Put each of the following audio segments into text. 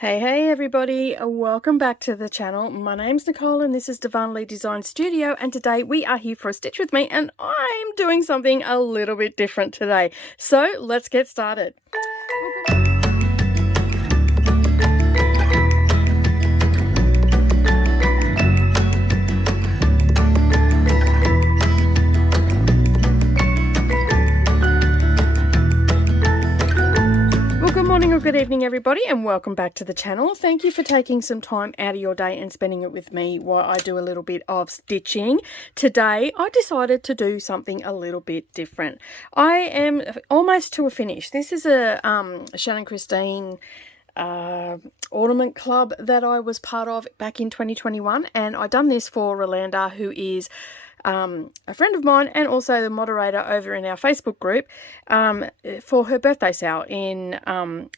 Hey everybody, welcome back to the channel. My name's Nicole and this is Darvanalee Design Studio, and today we are here for a Stitch with Me and I'm doing something a little bit different today. So let's get started. Good morning or good evening everybody, and welcome back to the channel. Thank you for taking some time out of your day and spending it with me while I do a little bit of stitching. Today I decided to do something a little bit different. I am almost to a finish. This is a Shannon Christine ornament club that I was part of back in 2021, and I done this for Rolanda, who is a friend of mine and also the moderator over in our Facebook group, for her birthday sale in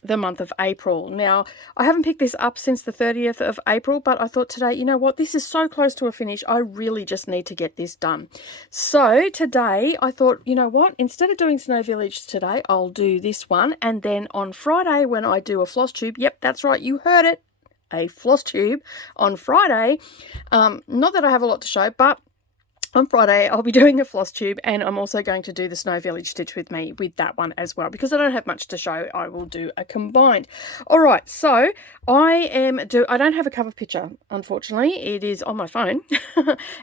the month of April. Now, I haven't picked this up since the 30th of April, but I thought today, you know what, this is so close to a finish, I really just need to get this done. So today I thought, you know what, instead of doing Snow Village today, I'll do this one, and then on Friday when I do a floss tube, yep, that's right, you heard it, a floss tube on Friday. Not that I have a lot to show, but on Friday, I'll be doing a floss tube, and I'm also going to do the Snow Village Stitch with Me with that one as well. Because I don't have much to show, I will do a combined. All right, so I don't have a cover picture, unfortunately. It is on my phone,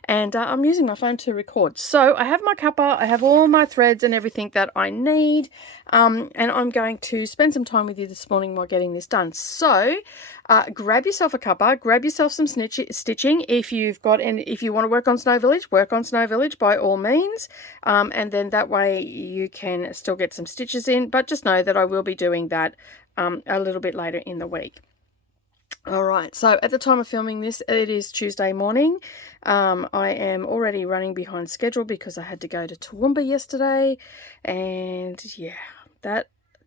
and I'm using my phone to record. So I have my cuppa, I have all my threads and everything that I need, and I'm going to spend some time with you this morning while getting this done. So grab yourself a cuppa, grab yourself some stitching. If you want to work on Snow Village, work on Snow Village by all means, and then that way you can still get some stitches in, but just know that I will be doing that a little bit later in the week. All right, so at the time of filming this, it is Tuesday morning. I am already running behind schedule because I had to go to Toowoomba yesterday, and yeah,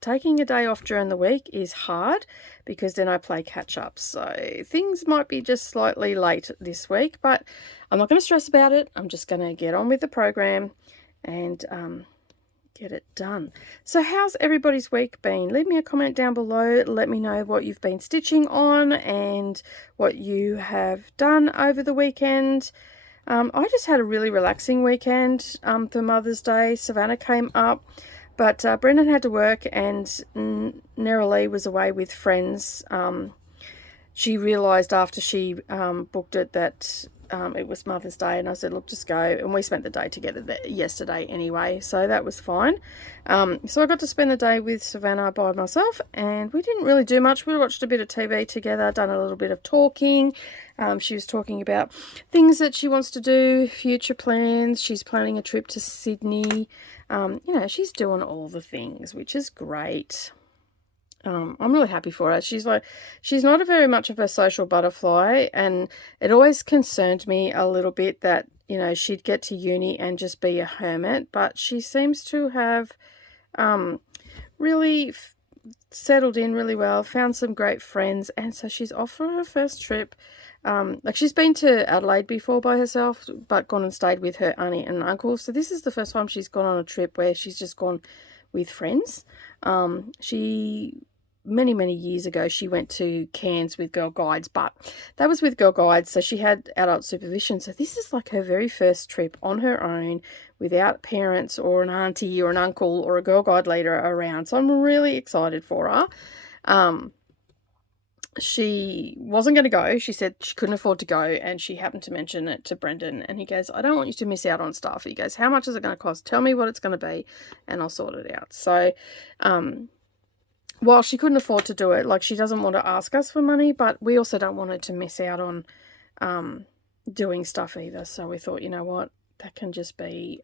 taking a day off during the week is hard because then I play catch up. So things might be just slightly late this week, but I'm not going to stress about it. I'm just going to get on with the program and get it done. So how's everybody's week been? Leave me a comment down below. Let me know what you've been stitching on and what you have done over the weekend. I just had a really relaxing weekend for Mother's Day. Savannah came up, but Brendan had to work, and Nerali was away with friends. She realised after she booked it that it was Mother's Day, and I said, look, just go. And we spent the day together yesterday anyway, so that was fine. So I got to spend the day with Savannah by myself, and we didn't really do much. We watched a bit of TV together, done a little bit of talking. She was talking about things that she wants to do, future plans. She's planning a trip to Sydney. You know, she's doing all the things, which is great. I'm really happy for her. She's not a very much of a social butterfly, and it always concerned me a little bit that, you know, she'd get to uni and just be a hermit, but she seems to have really settled in really well, found some great friends, and so she's off for her first trip. Like, she's been to Adelaide before by herself, but gone and stayed with her auntie and uncle. So this is the first time she's gone on a trip where she's just gone with friends. Many years ago, she went to Cairns with Girl Guides, but that was with Girl Guides, so she had adult supervision. So this is like her very first trip on her own without parents or an auntie or an uncle or a Girl Guide leader around. So I'm really excited for her. She wasn't going to go. She said she couldn't afford to go, and she happened to mention it to Brendan, and he goes, I don't want you to miss out on stuff. He goes, how much is it going to cost? Tell me what it's going to be, and I'll sort it out. So while she couldn't afford to do it, like, she doesn't want to ask us for money, but we also don't want her to miss out on doing stuff either. So we thought, you know what, that can just be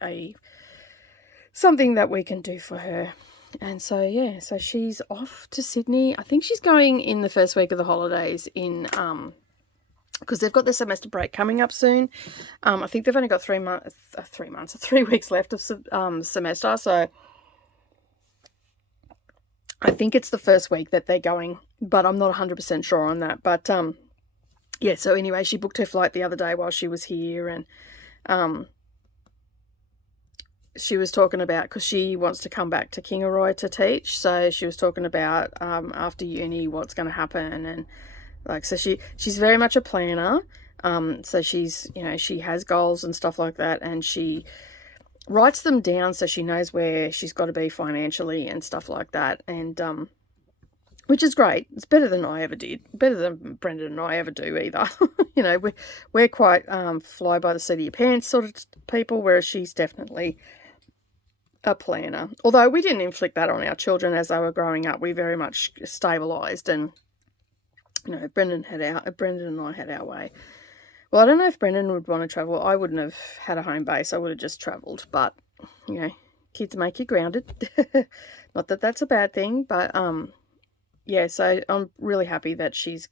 something that we can do for her. And so, yeah, so she's off to Sydney. I think she's going in the first week of the holidays because they've got their semester break coming up soon. I think they've only got 3 weeks left of semester. So I think it's the first week that they're going, but I'm not 100% sure on that. But yeah, so anyway, she booked her flight the other day while she was here, and she was talking about, because she wants to come back to Kingaroy to teach, so she was talking about after uni what's going to happen, and like, so she's very much a planner. So she's, you know, she has goals and stuff like that, and she writes them down so she knows where she's got to be financially and stuff like that, and which is great. It's better than I ever did, better than Brendan and I ever do either. You know, we're quite fly by the seat of your pants sort of people, whereas she's definitely a planner. Although we didn't inflict that on our children as they were growing up. We very much stabilised, and you know, Brendan and I had our way. Well, I don't know if Brendan would want to travel. I wouldn't have had a home base. I would have just travelled. But, you know, kids make you grounded. Not that that's a bad thing, but yeah, so I'm really happy that she's,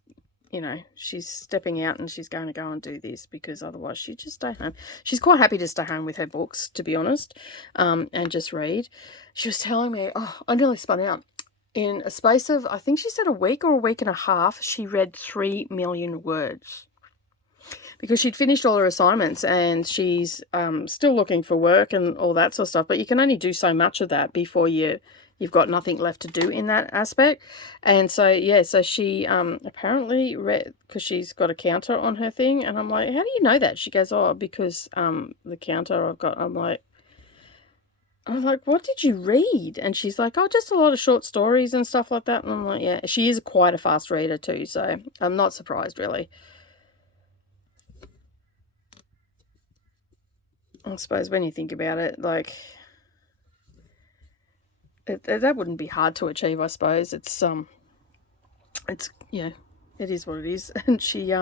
you know, she's stepping out and she's going to go and do this, because otherwise she'd just stay home. She's quite happy to stay home with her books, to be honest, and just read. She was telling me, oh, I nearly spun out. In a space of, I think she said a week or a week and a half, she read 3 million words. Because she'd finished all her assignments, and she's still looking for work and all that sort of stuff. But you can only do so much of that before you've got nothing left to do in that aspect. And so, yeah, so she apparently read, because she's got a counter on her thing. And I'm like, how do you know that? She goes, oh, because the counter I've got. I was like, what did you read? And she's like, oh, just a lot of short stories and stuff like that. And I'm like, yeah, she is quite a fast reader too. So I'm not surprised, really. I suppose when you think about it, like, that wouldn't be hard to achieve, I suppose. It's yeah, it is what it is. And she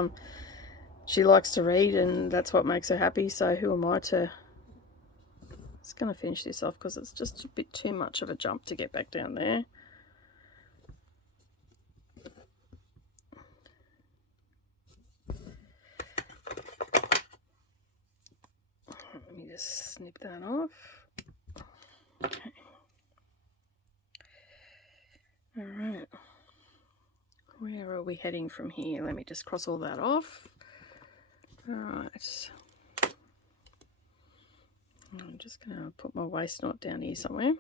likes to read, and that's what makes her happy. So who am I to... Just going to finish this off because it's just a bit too much of a jump to get back down there. Let me just snip that off. Okay. All right. Where are we heading from here? Let me just cross all that off. All right. I'm just going to put my waist knot down here somewhere.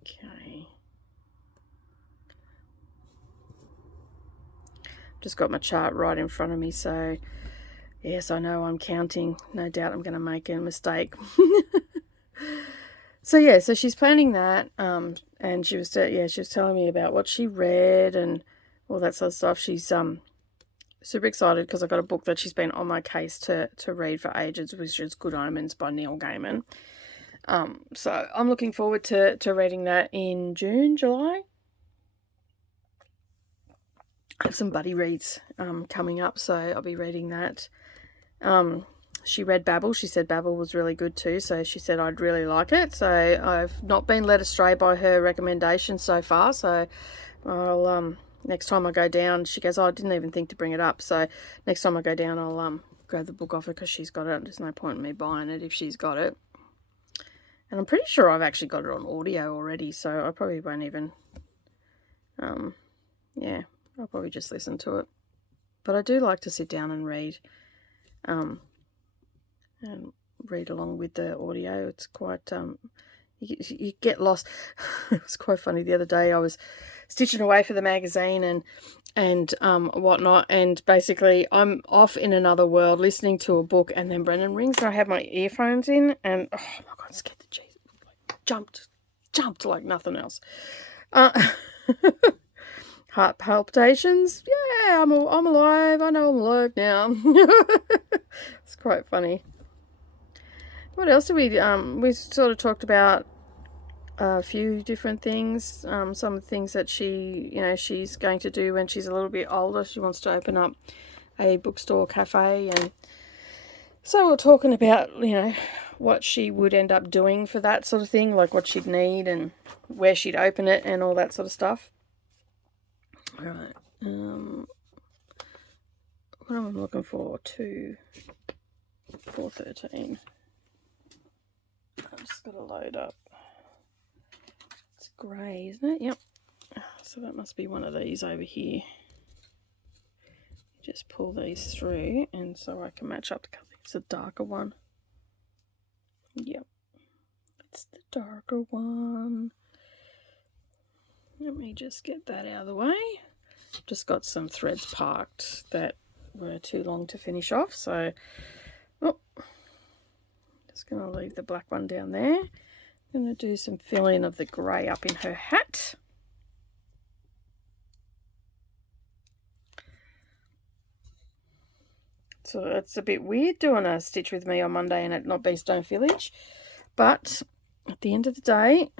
Okay. Just got my chart right in front of me, so yes, I know I'm counting. No doubt I'm going to make a mistake. So yeah, so she's planning that, and she was telling me about what she read and all that sort of stuff. She's super excited because I got a book that she's been on my case to read for ages, which is Good Omens by Neil Gaiman. So I'm looking forward to reading that in June, July. I have some buddy reads coming up, so I'll be reading that. She read Babel. She said Babel was really good too, so she said I'd really like it. So I've not been led astray by her recommendations so far, so I'll next time I go down, she goes, oh, I didn't even think to bring it up, so next time I go down I'll grab the book off her because she's got it. There's no point in me buying it if she's got it. And I'm pretty sure I've actually got it on audio already, so I probably won't even yeah, I'll probably just listen to it. But I do like to sit down and read along with the audio. It's quite you get lost. It was quite funny the other day. I was stitching away for the magazine and whatnot, and basically I'm off in another world listening to a book, and then Brendan rings and I have my earphones in, and oh my god, scared the cheese, jumped like nothing else. Heart palpitations. Yeah, I'm alive. I know I'm alive now. It's quite funny. What else did we sort of talked about a few different things. Some of the things that she's going to do when she's a little bit older. She wants to open up a bookstore cafe, and so we're talking about, what she would end up doing for that sort of thing, like what she'd need and where she'd open it and all that sort of stuff. All right. What am I looking for? 413. I'm just got to load up. It's grey, isn't it? Yep. So that must be one of these over here. Just pull these through, and so I can match up the colour. It's a darker one. Yep, it's the darker one. Let me just get that out of the way. Just got some threads parked that were too long to finish off, so just going to leave the black one down there. I'm going to do some fill-in of the grey up in her hat. So it's a bit weird doing a Stitch with Me on Monday and it not be Stone Village, but at the end of the day,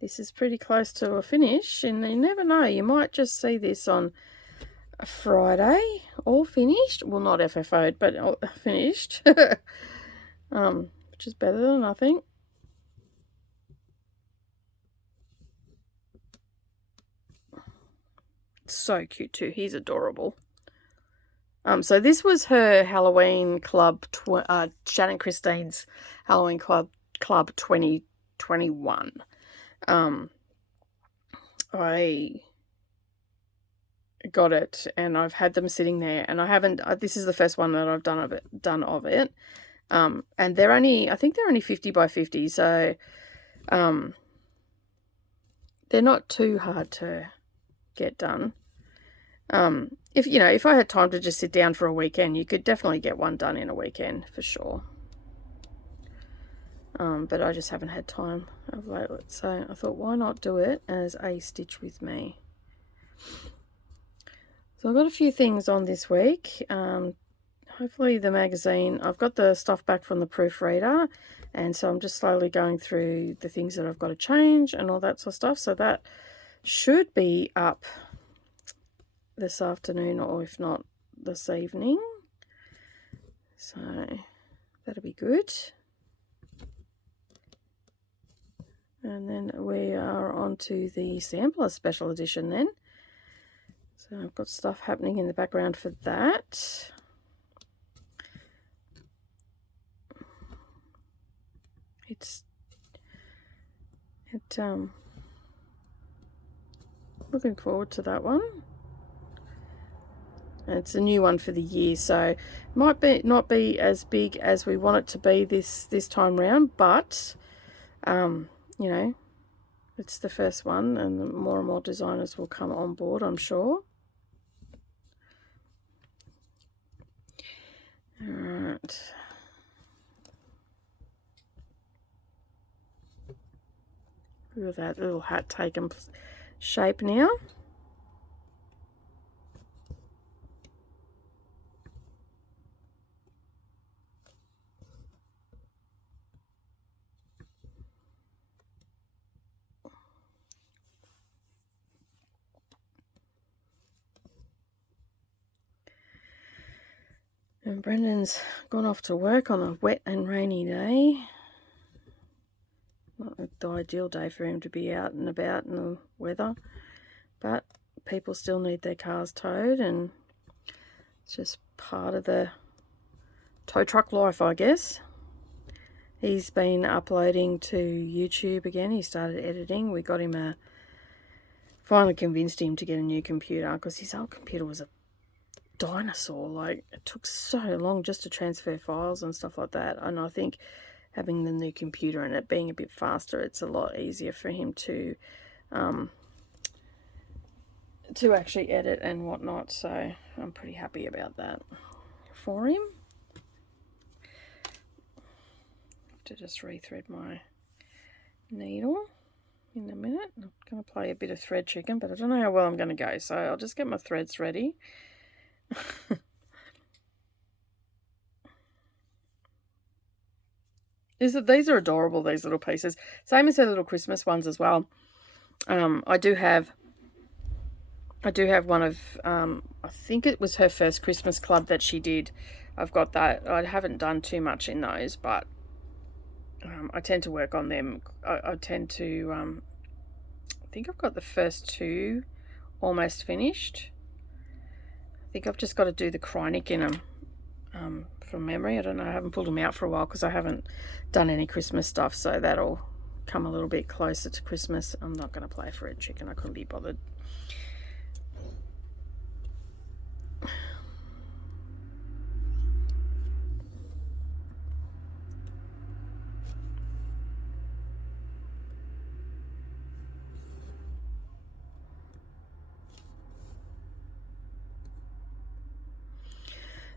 this is pretty close to a finish, and you never know, you might just see this on a Friday all finished. Well, not FFO'd, but finished. Which is better than nothing. So cute too. He's adorable. So this was her Halloween Club, Shannon Christine's Halloween Club 2021. I got it and I've had them sitting there, and I haven't. This is the first one that I've done of it. And they're only, I think they're only 50 by 50, so they're not too hard to get done. If I had time to just sit down for a weekend, you could definitely get one done in a weekend for sure. But I just haven't had time of late, so I thought, why not do it as a Stitch with Me? So I've got a few things on this week. Hopefully the magazine, I've got the stuff back from the proofreader, and so I'm just slowly going through the things that I've got to change and all that sort of stuff. So that should be up this afternoon, or if not this evening. So that'll be good. And then we are on to the sampler special edition then. So I've got stuff happening in the background for that. Looking forward to that one. And it's a new one for the year, so might be not be as big as we want it to be this time round, but you know, it's the first one, and more and more designers will come on board, I'm sure. All right. Look at that little hat taking shape now. And Brendan's gone off to work on a wet and rainy day. Not the ideal day for him to be out and about in the weather, but people still need their cars towed, and it's just part of the tow truck life, I guess. He's been uploading to YouTube again. He started editing. We got him finally convinced him to get a new computer, because his old computer was a dinosaur. Like, it took so long just to transfer files and stuff like that, and I think having the new computer and it being a bit faster, it's a lot easier for him to actually edit and whatnot, so I'm pretty happy about that for him. To just rethread my needle in a minute. I'm going to play a bit of thread chicken, but I don't know how well I'm going to go, so I'll just get my threads ready. These are adorable, these little pieces. Same as her little Christmas ones as well. I do have one of, I think it was her first Christmas club that she did. I've got that. I haven't done too much in those, but I tend to work on them. I tend to, I think I've got the first two almost finished. I think I've just got to do the Krynic in them from memory. I don't know, I haven't pulled them out for a while because I haven't done any Christmas stuff, so that'll come a little bit closer to Christmas. I'm not going to play thread chicken, I couldn't be bothered.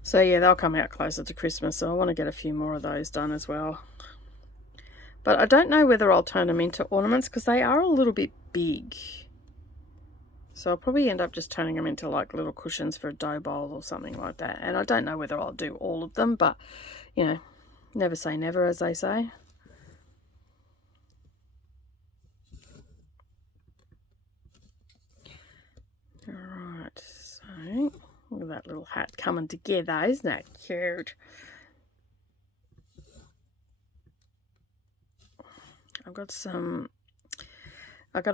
So yeah, they'll come out closer to Christmas, so I want to get a few more of those done as well. But I don't know whether I'll turn them into ornaments because they are a little bit big. So I'll probably end up just turning them into like little cushions for a dough bowl or something like that. And I don't know whether I'll do all of them, but you know, never say never, as they say. Alright, so look at that little hat coming together, isn't that cute? I've got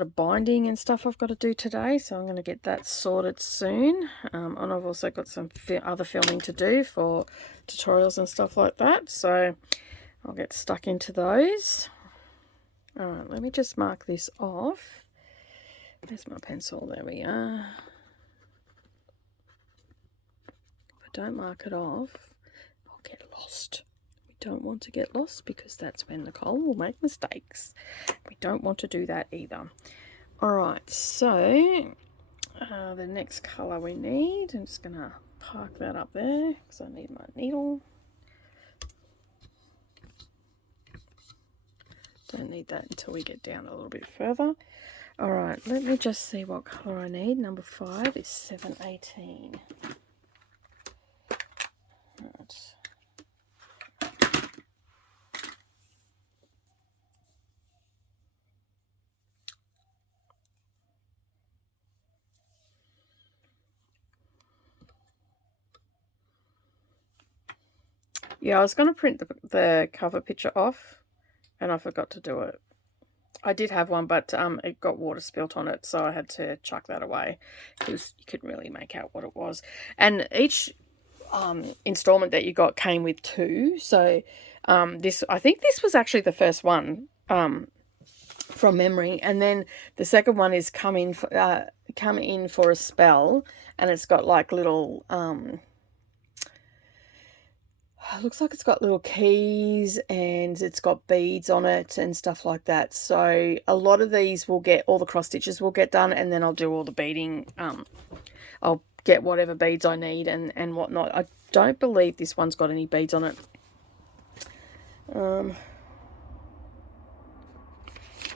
a binding and stuff I've got to do today, so I'm going to get that sorted soon. And I've also got some other filming to do for tutorials and stuff like that, so I'll get stuck into those. Alright, let me just mark this off. Where's my pencil? There we are. If I don't mark it off, I'll get lost. We don't want to get lost because that's when Nicole will make mistakes. We don't want to do that either. Alright, so the next colour we need, I'm just going to park that up there because I need my needle. Don't need that until we get down a little bit further. Alright, let me just see what colour I need. Number 5 is 718. Right. Yeah, I was going to print the cover picture off, and I forgot to do it. I did have one, but it got water spilt on it, so I had to chuck that away because you couldn't really make out what it was. And each installment that you got came with 2. So I think this was actually the first one from memory, and then the second one is come in for a spell, and it's got like little looks like it's got little keys and it's got beads on it and stuff like that. So a lot of these will get, all the cross stitches will get done, and then I'll do all the beading. I'll get whatever beads I need and whatnot. I don't believe this one's got any beads on it.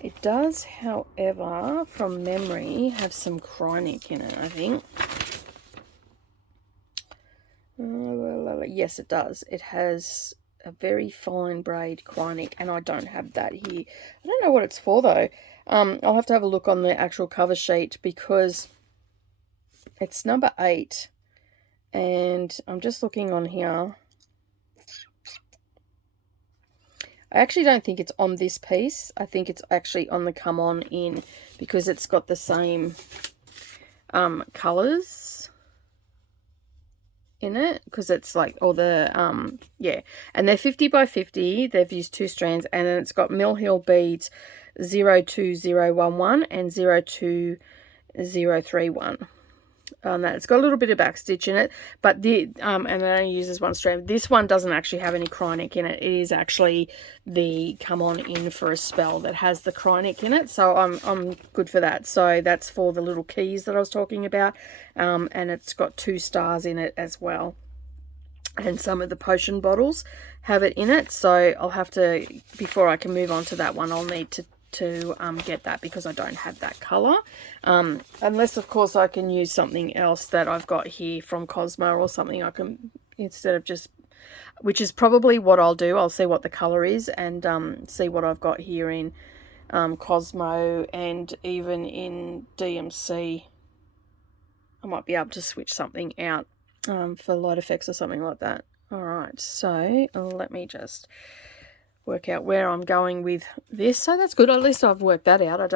It does, however, from memory, have some Krynic in it, I think. Yes, it does. It has a very fine braid Krynic, and I don't have that here. I don't know what it's for, though. I'll have to have a look on the actual cover sheet because it's number 8, and I'm just looking on here. I actually don't think it's on this piece. I think it's actually on the Come On In because it's got the same colours in it, because it's like all the yeah, and they're 50 by 50. They've used 2 strands, and then it's got Mill Hill beads 02011 and 02031 on that. It's got a little bit of back stitch in it, but the and it only uses 1 strand. This one doesn't actually have any Krynic in it. It is actually the Come On In for a Spell that has the Krynic in it, so I'm good for that. So that's for the little keys that I was talking about, and it's got 2 stars in it as well, and some of the potion bottles have it in it. So I'll have to, before I can move on to that one, I'll need to get that because I don't have that colour, unless of course I can use something else that I've got here from Cosmo or something. I can, instead of just, which is probably what I'll do, I'll see what the colour is and see what I've got here in Cosmo and even in DMC. I might be able to switch something out for light effects or something like that. Alright, so let me just work out where I'm going with this. So that's good. At least I've worked that out. I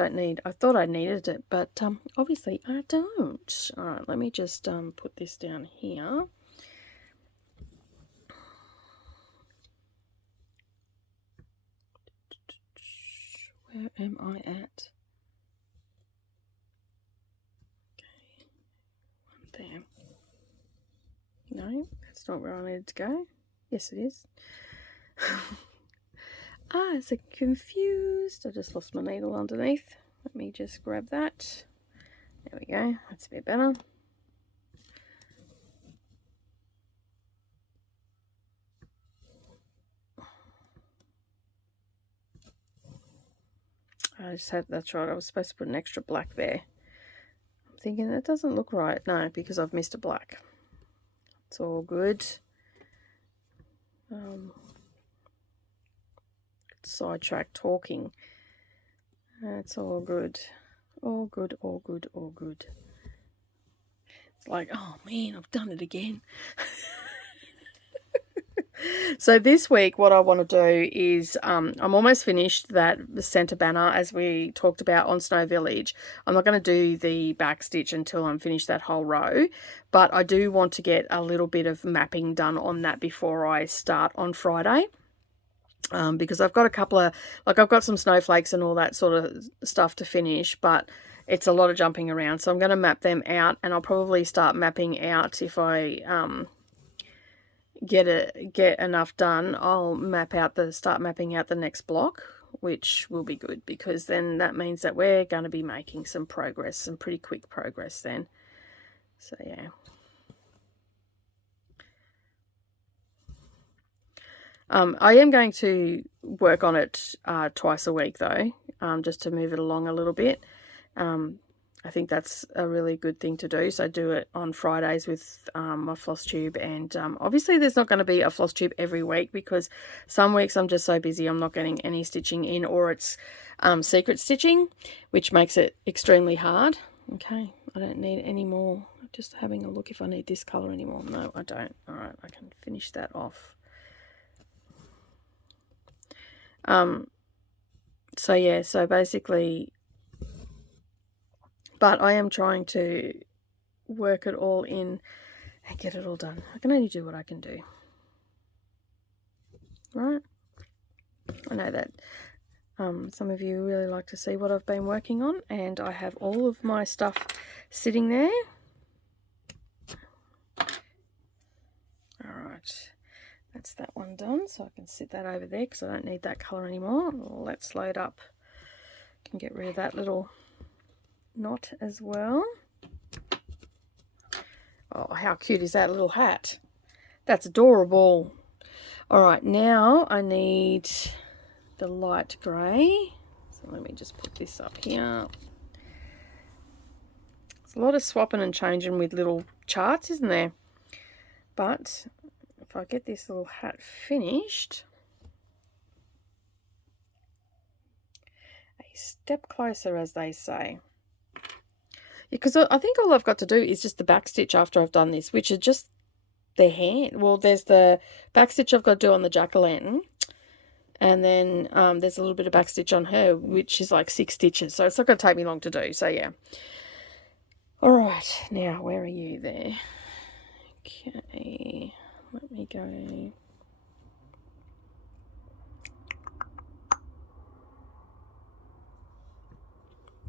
thought I needed it, but obviously I don't. All right, let me just put this down here. Where am I at? Okay, one there. No, that's not where I needed to go. Yes, it is. It's confused. I just lost my needle underneath. Let me just grab that. There we go. That's a bit better. that's right, I was supposed to put an extra black there. I'm thinking that doesn't look right. No, because I've missed a black. It's all good. Sidetrack talking. That's all good. All good, all good, all good. It's like, oh man, I've done it again. So this week what I want to do is I'm almost finished that centre banner as we talked about on Snow Village. I'm not going to do the back stitch until I'm finished that whole row, but I do want to get a little bit of mapping done on that before I start on Friday. Because I've got a couple of, like I've got some snowflakes and all that sort of stuff to finish, but it's a lot of jumping around. So I'm going to map them out, and I'll probably start mapping out if I get enough done. I'll start mapping out the next block, which will be good, because then that means that we're going to be making some progress, some pretty quick progress then. So yeah. I am going to work on it twice a week though, just to move it along a little bit. I think that's a really good thing to do. So do it on Fridays with my floss tube, and obviously there's not going to be a floss tube every week, because some weeks I'm just so busy I'm not getting any stitching in, or it's secret stitching, which makes it extremely hard. Okay, I don't need any more. Just having a look if I need this colour anymore. No, I don't. All right, I can finish that off. So yeah, so basically, but I am trying to work it all in and get it all done. I can only do what I can do, right? I know that some of you really like to see what I've been working on, and I have all of my stuff sitting there. All right. That's that one done, so I can sit that over there because I don't need that colour anymore. Let's load up. Can get rid of that little knot as well. Oh, how cute is that little hat? That's adorable. All right, now I need the light grey. So let me just put this up here. There's a lot of swapping and changing with little charts, isn't there? But if I get this little hat finished, a step closer, as they say. Because I think all I've got to do is just the back stitch after I've done this, which is just the hand. Well, there's the back stitch I've got to do on the jack-o'-lantern, and then there's a little bit of back stitch on her, which is like 6 stitches. So it's not going to take me long to do. So yeah. All right, now where are you there? Okay. Let me go.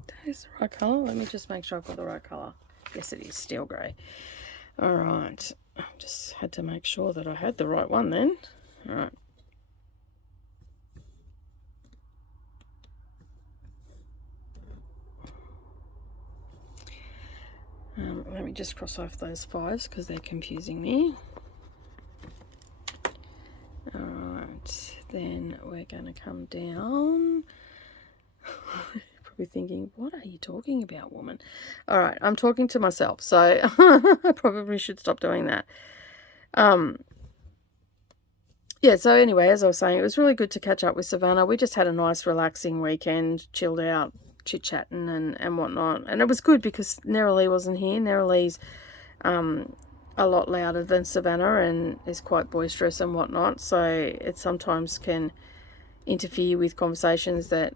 That is the right colour. Let me just make sure I've got the right colour. Yes, it is steel grey. All right. I just had to make sure that I had the right one then. All right. Let me just cross off those 5s because they're confusing me. Alright, then we're going to come down. Probably thinking, what are you talking about, woman? Alright, I'm talking to myself, so I probably should stop doing that. Yeah, so anyway, as I was saying, it was really good to catch up with Savannah. We just had a nice relaxing weekend, chilled out, chit-chatting and whatnot. And it was good because Neroli wasn't here. Neroli's a lot louder than Savannah and is quite boisterous and whatnot, so it sometimes can interfere with conversations that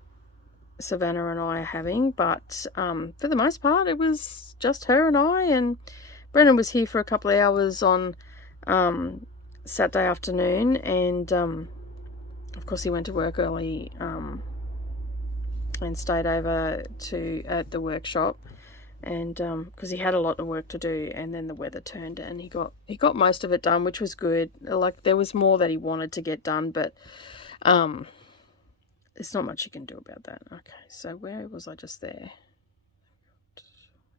Savannah and I are having, but for the most part it was just her and I, and Brennan was here for a couple of hours on Saturday afternoon, and of course he went to work early and stayed over at the workshop, and because he had a lot of work to do, and then the weather turned and he got most of it done, which was good. Like, there was more that he wanted to get done, but there's not much you can do about that. Okay, so where was I just there?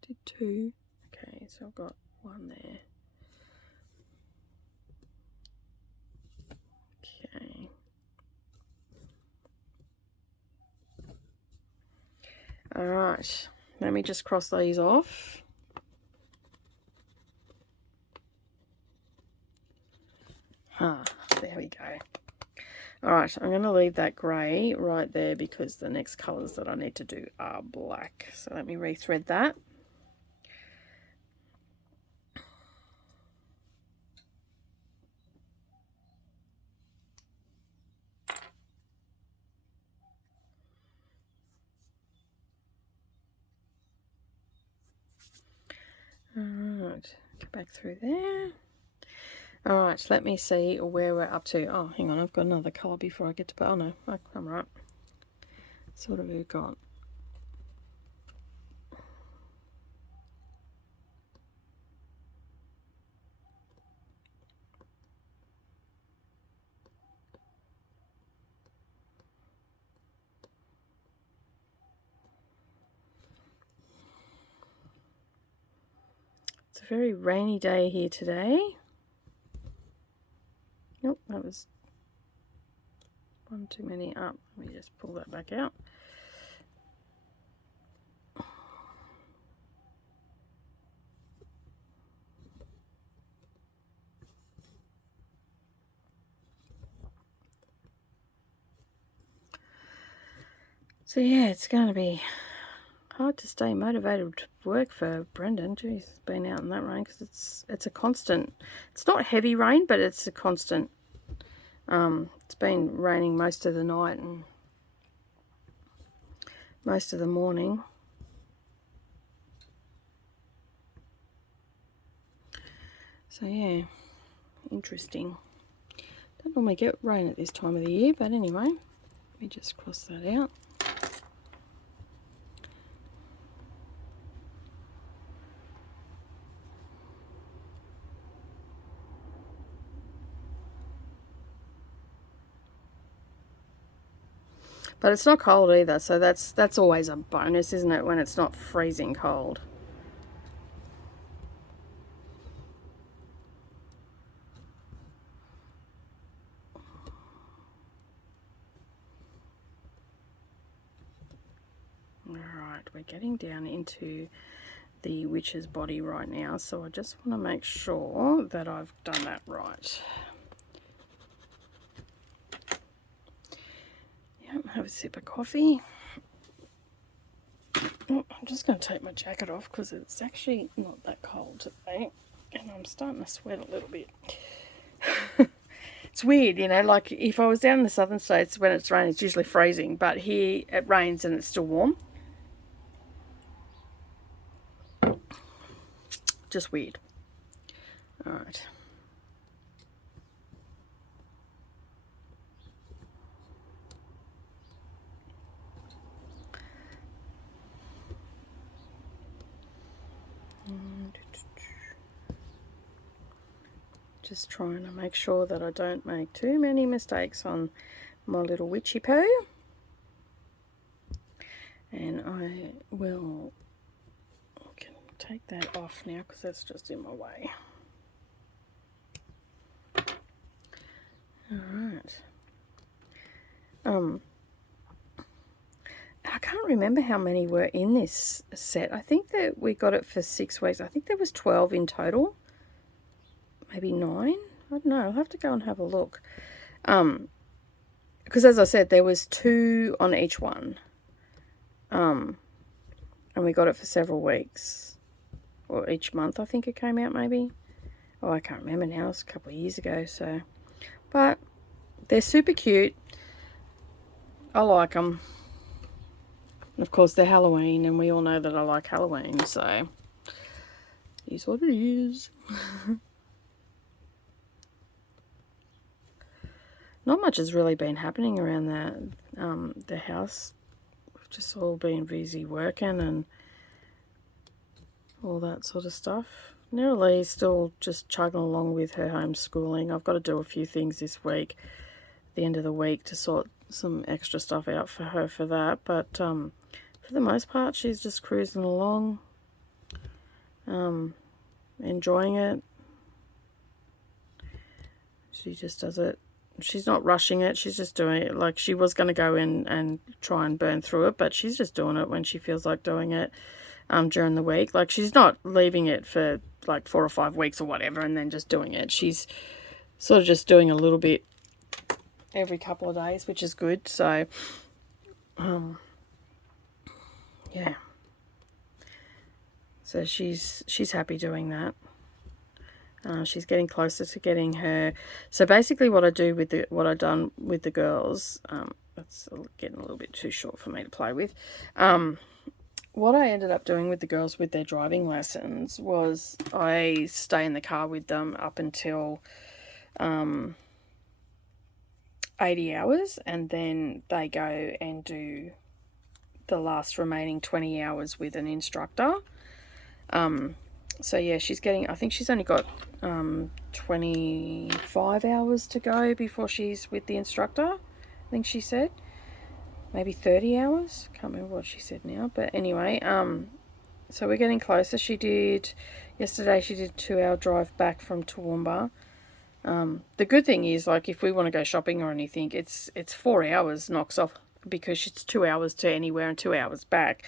Did 2. Okay, so I've got 1 there. Okay. Alright, let me just cross these off. There we go. Alright, I'm going to leave that grey right there because the next colours that I need to do are black. So let me rethread that. Alright, go back through there. Alright, let me see where we're up to. Oh, hang on, I've got another colour before I get to... Oh no, I'm right. So what have we got? It's a very rainy day here today. Nope, that was one too many up. Let me just pull that back out. So yeah, it's going to be hard to stay motivated to work for Brendan. Geez, it's been out in that rain because it's a constant. It's not heavy rain, but it's a constant. It's been raining most of the night and most of the morning. So yeah, interesting. Don't normally get rain at this time of the year, but anyway, let me just cross that out. But it's not cold either, so that's always a bonus, isn't it, when it's not freezing cold. Alright, we're getting down into the witch's body right now, so I just want to make sure that I've done that right. Yep, have a sip of coffee. Oh, I'm just going to take my jacket off because it's actually not that cold today, and I'm starting to sweat a little bit. It's weird, you know, like if I was down in the southern states when it's raining, it's usually freezing, but here it rains and it's still warm. Just weird. All right. Just trying to make sure that I don't make too many mistakes on my little witchy poo. And I will take that off now because that's just in my way. Alright. I can't remember how many were in this set. I think that we got it for 6 weeks. I think there was 12 in total. Maybe 9? I don't know. I'll have to go and have a look. Because as I said, there was 2 on each one. And we got it for several weeks. Or each month, I think it came out maybe. Oh, I can't remember now. It was a couple of years ago. So, but they're super cute. I like them. And of course, they're Halloween, and we all know that I like Halloween, so it is what it is. Not much has really been happening around the house. We've just all been busy working and all that sort of stuff. Nearly's still just chugging along with her homeschooling. I've got to do a few things this week, at the end of the week, to sort some extra stuff out for her for that. But for the most part, she's just cruising along, enjoying it. She just does it rushing it. She's just doing it. Like, she was going to go in and try and burn through it, but she's just doing it when she feels like doing it during the week. Like, she's not leaving it for like 4 or 5 weeks or whatever and then just doing it. She's sort of just doing a little bit every couple of days, which is good. So yeah, so she's happy doing that. She's getting closer to getting her. So basically what I've done with the girls, that's getting a little bit too short for me to play with. What I ended up doing with the girls with their driving lessons was I stay in the car with them up until 80 hours, and then they go and do the last remaining 20 hours with an instructor. So yeah, I think she's only got 25 hours to go before she's with the instructor, I think she said. Maybe 30 hours. Can't remember what she said now. But anyway, so we're getting closer. Yesterday she did a 2-hour drive back from Toowoomba. The good thing is, like, if we want to go shopping or anything, it's 4 hours knocks off, because it's 2 hours to anywhere and 2 hours back.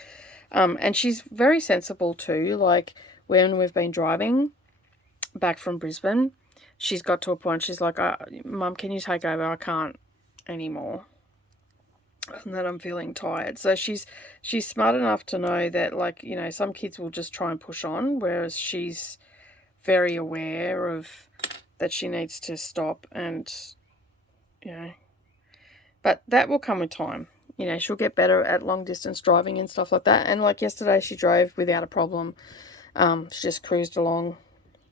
And she's very sensible too. Like, when we've been driving back from Brisbane, she's got to a point, she's like, Mum, can you take over? I can't anymore. And that I'm feeling tired. So she's smart enough to know that, like, you know, some kids will just try and push on, whereas she's very aware of that she needs to stop, and, you know, but that will come with time. You know, she'll get better at long distance driving and stuff like that. And like yesterday, she drove without a problem. She just cruised along,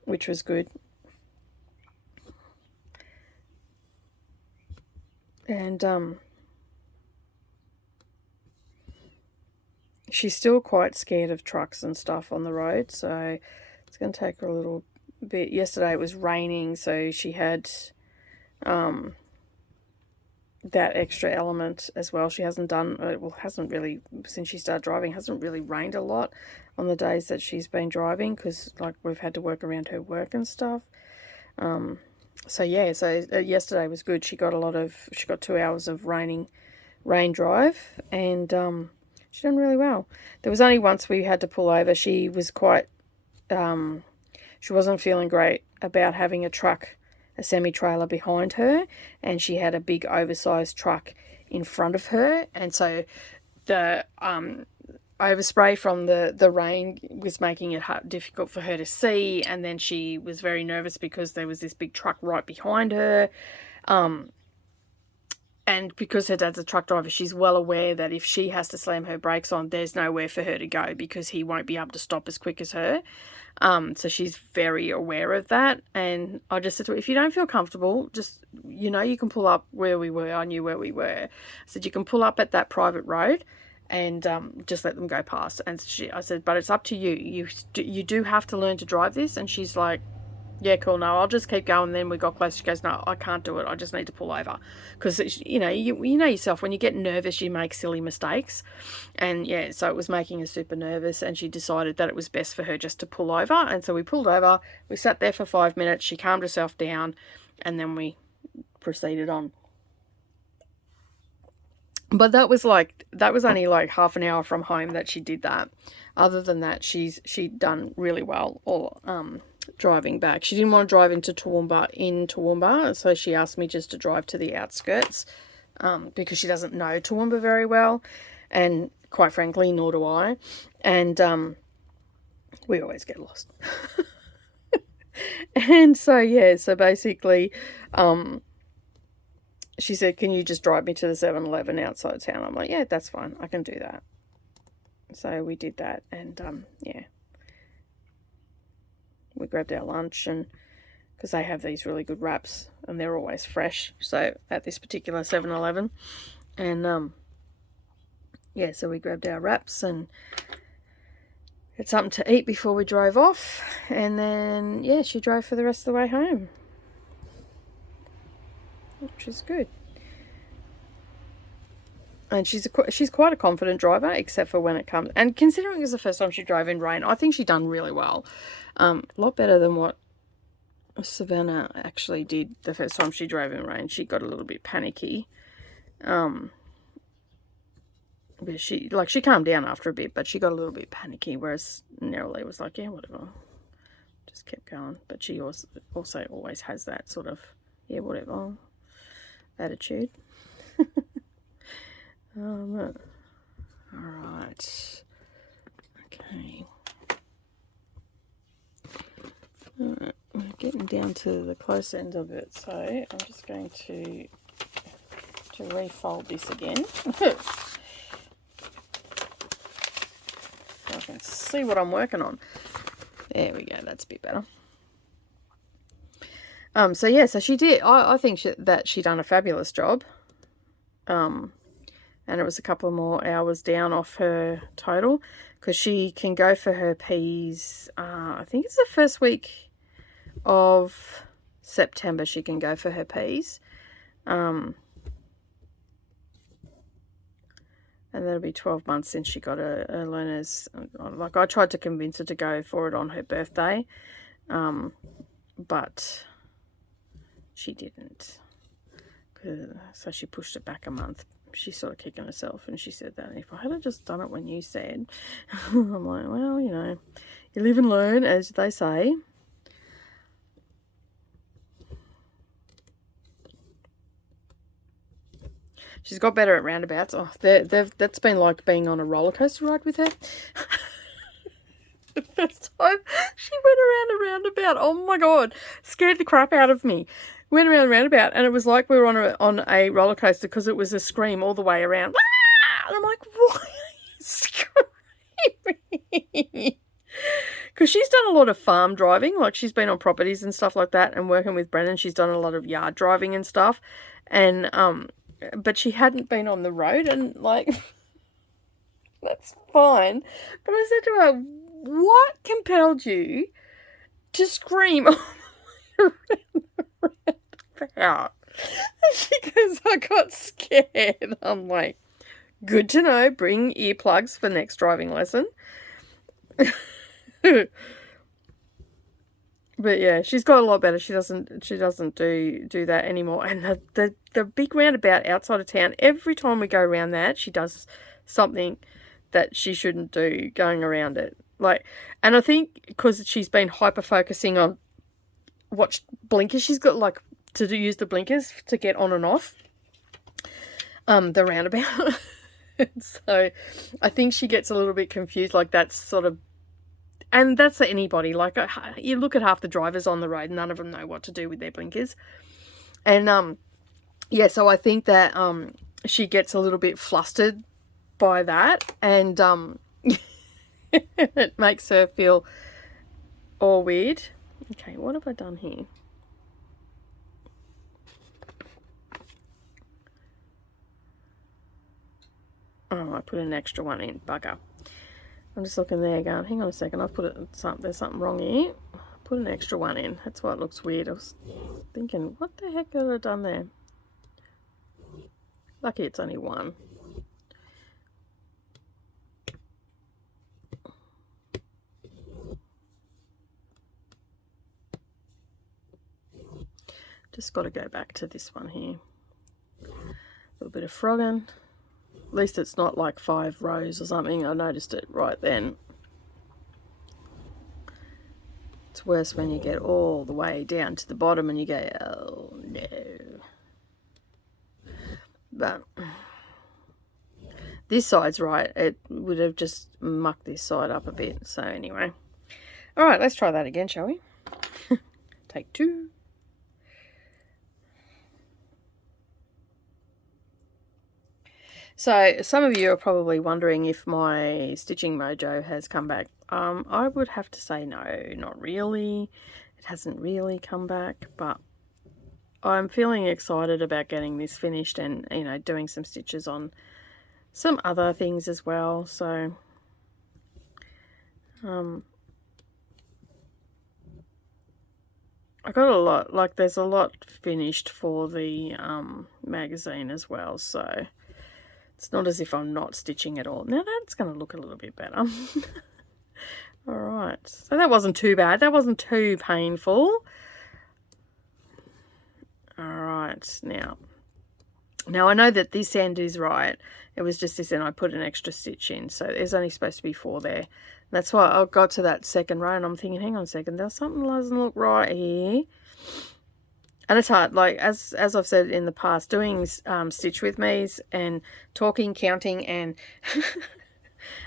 which was good. And she's still quite scared of trucks and stuff on the road, so it's going to take her a little bit. Yesterday it was raining, so she had that extra element as well. She hasn't really, since she started driving, hasn't really rained a lot on the days that she's been driving, because, like, we've had to work around her work and stuff. So yeah, yesterday was good. She got 2 hours of rain drive, and she done really well. There was only once we had to pull over. She was she wasn't feeling great about having a semi-trailer behind her, and she had a big oversized truck in front of her, and so the overspray from the rain was making it difficult for her to see, and then she was very nervous because there was this big truck right behind her. And because her dad's a truck driver, she's well aware that if she has to slam her brakes on, there's nowhere for her to go, because he won't be able to stop as quick as her. So she's very aware of that. And I just said to her, if you don't feel comfortable, just, you know, you can pull up where we were. I knew where we were. I said, you can pull up at that private road and just let them go past. And I said, but it's up to you. You do have to learn to drive this. And she's like, yeah, cool, no, I'll just keep going. Then we got close. She goes, no, I can't do it. I just need to pull over. Because, you know yourself, when you get nervous, you make silly mistakes. And, yeah, so it was making her super nervous, and she decided that it was best for her just to pull over. And so we pulled over. We sat there for 5 minutes. She calmed herself down, and then we proceeded on. But that was only like half an hour from home that she did that. Other than that, she'd done really well driving back. She didn't want to drive into Toowoomba, so she asked me just to drive to the outskirts, because she doesn't know Toowoomba very well, and quite frankly, nor do I. And we always get lost. And so, yeah, so basically, she said, can you just drive me to the 7-Eleven outside town? I'm like, yeah, that's fine. I can do that. So we did that, and yeah. We grabbed our lunch, and because they have these really good wraps and they're always fresh, so at this particular 7-Eleven, and yeah, so we grabbed our wraps and had something to eat before we drove off, and then, yeah, she drove for the rest of the way home, which is good. And she's quite a confident driver, except for when it comes, and considering it was the first time she drove in rain, I think she done really well. A lot better than what Savannah actually did, the first time she drove in rain, she got a little bit panicky. But she calmed down after a bit, but she got a little bit panicky, whereas Neroli was like, yeah, whatever. Just kept going. But she also always has that sort of, yeah, whatever attitude. All right. Okay. All right. We're getting down to the close end of it, so I'm just going to refold this again. So I can see what I'm working on. There we go, that's a bit better. So yeah, so she did, I think that she done a fabulous job. And it was a couple more hours down off her total, because she can go for her peas, I think it's the first week of September she can go for her peas. And that'll be 12 months since she got a learner's. Like, I tried to convince her to go for it on her birthday, but she didn't. So she pushed it back a month. She's sort of kicking herself, and she said that if I had just done it when you said. I'm like, well, you know, you live and learn, as they say. She's got better at roundabouts. Oh, that's been like being on a roller coaster ride with her. The first time she went around a roundabout, oh my god, scared the crap out of me. Went around a roundabout, and it was like we were on a roller coaster, because it was a scream all the way around. And I'm like, why are you screaming? Because she's done a lot of farm driving, like she's been on properties and stuff like that, and working with Brennan, she's done a lot of yard driving and stuff, and but she hadn't been on the road, and like, that's fine. But I said to her, what compelled you to scream all the way around? And she goes, I got scared. I'm like, good to know, bring earplugs for next driving lesson. But yeah, she's got a lot better. She doesn't do that anymore. And the big roundabout outside of town, every time we go around that, she does something that she shouldn't do going around it. Like, and I think because she's been hyper focusing on what blinkers she's got, like, to use the blinkers to get on and off the roundabout. So I think she gets a little bit confused. Like, that's sort of, and that's anybody. Like, you look at half the drivers on the road, none of them know what to do with their blinkers. And yeah, so I think that she gets a little bit flustered by that, and it makes her feel all weird. Okay, what have I done here? Oh, I put an extra one in. Bugger. I'm just looking there going, hang on a second, I've put it, there's something wrong here. Put an extra one in. That's why it looks weird. I was thinking, what the heck have I done there? Lucky it's only one. Just got to go back to this one here. A little bit of frogging. At least it's not like 5 rows or something. I noticed it right then. It's worse when you get all the way down to the bottom and you go, oh no. But this side's right. It would have just mucked this side up a bit. So anyway. Alright, let's try that again, shall we? Take 2. So some of you are probably wondering if my stitching mojo has come back. I would have to say no, not really. It hasn't really come back, but I'm feeling excited about getting this finished and, you know, doing some stitches on some other things as well. So I got a lot, like there's a lot finished for the magazine as well, so it's not as if I'm not stitching at all. Now that's going to look a little bit better. Alright, so that wasn't too bad. That wasn't too painful. right now. Now I know that this end is right. It was just this end I put an extra stitch in, so there's only supposed to be 4 there. That's why I got to that second row and I'm thinking, hang on a second, there's something that doesn't look right here. And it's hard, like as I've said in the past, doing stitch with me's and talking, counting, and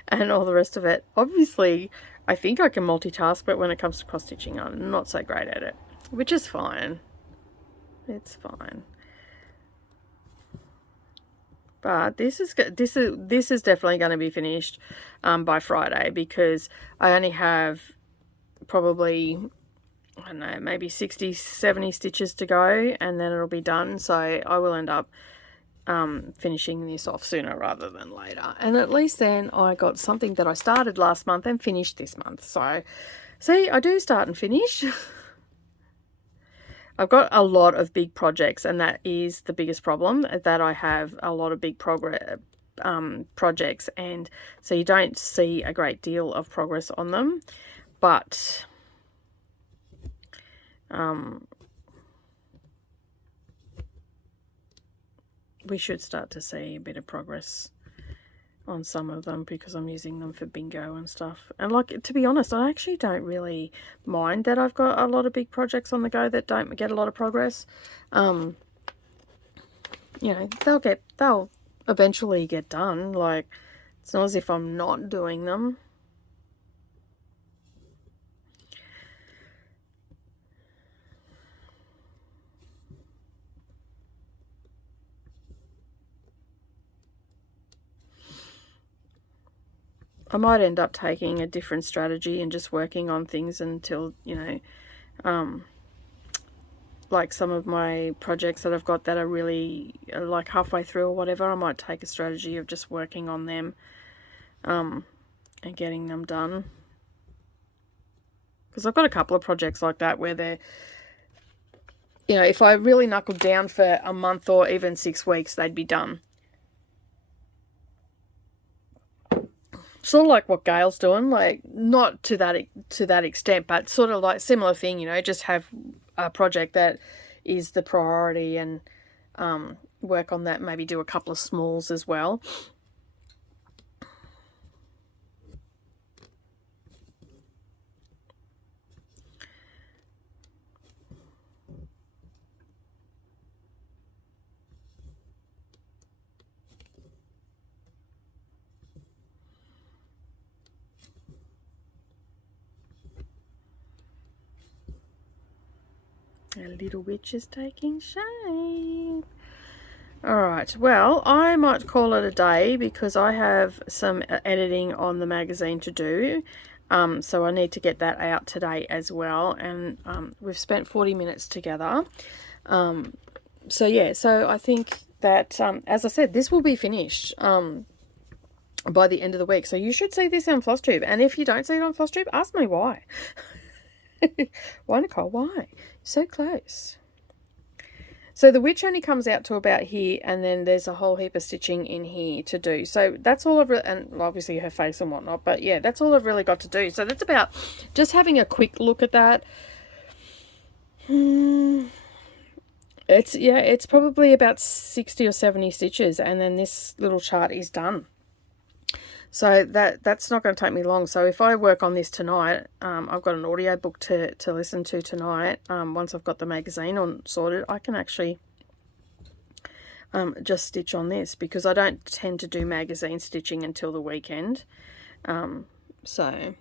and all the rest of it. Obviously, I think I can multitask, but when it comes to cross stitching, I'm not so great at it, which is fine. It's fine. But this is definitely going to be finished by Friday, because I only have probably, I don't know, maybe 60, 70 stitches to go, and then it'll be done. So I will end up finishing this off sooner rather than later. And at least then I got something that I started last month and finished this month. So, see, I do start and finish. I've got a lot of big projects, and that is the biggest problem, that I have a lot of big projects, and so you don't see a great deal of progress on them. But we should start to see a bit of progress on some of them, because I'm using them for bingo and stuff. And like, to be honest, I actually don't really mind that I've got a lot of big projects on the go that don't get a lot of progress. You know, they'll eventually get done. Like, it's not as if I'm not doing them. I might end up taking a different strategy and just working on things until, you know, like some of my projects that I've got that are really like halfway through or whatever, I might take a strategy of just working on them and getting them done. Because I've got a couple of projects like that where they're, you know, if I really knuckled down for a month or even 6 weeks, they'd be done. Sort of like what Gail's doing, like not to that extent, but sort of like similar thing, you know, just have a project that is the priority and work on that, maybe do a couple of smalls as well. Our little witch is taking shape. Alright, well, I might call it a day because I have some editing on the magazine to do. So I need to get that out today as well. And we've spent 40 minutes together. So yeah, so I think that, as I said, this will be finished by the end of the week. So you should see this on FlossTube. And if you don't see it on FlossTube, ask me why. Why, Nicole? Why? So close. So the witch only comes out to about here, and then there's a whole heap of stitching in here to do. So that's all I've really, and obviously her face and whatnot, but yeah, that's all I've really got to do. So that's about just having a quick look at that. It's probably about 60 or 70 stitches, and then this little chart is done. So that's not going to take me long. So if I work on this tonight, I've got an audio book to listen to tonight. Once I've got the magazine on sorted, I can actually just stitch on this, because I don't tend to do magazine stitching until the weekend. So I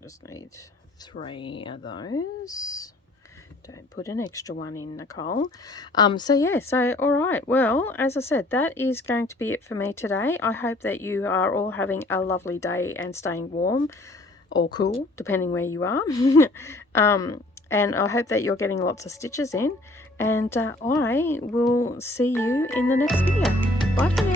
just need 3 of those. Don't put an extra one in, Nicole. So yeah, so all right, well, as I said, that is going to be it for me today. I hope that you are all having a lovely day and staying warm or cool, depending where you are. And I hope that you're getting lots of stitches in, and I will see you in the next video. Bye for now.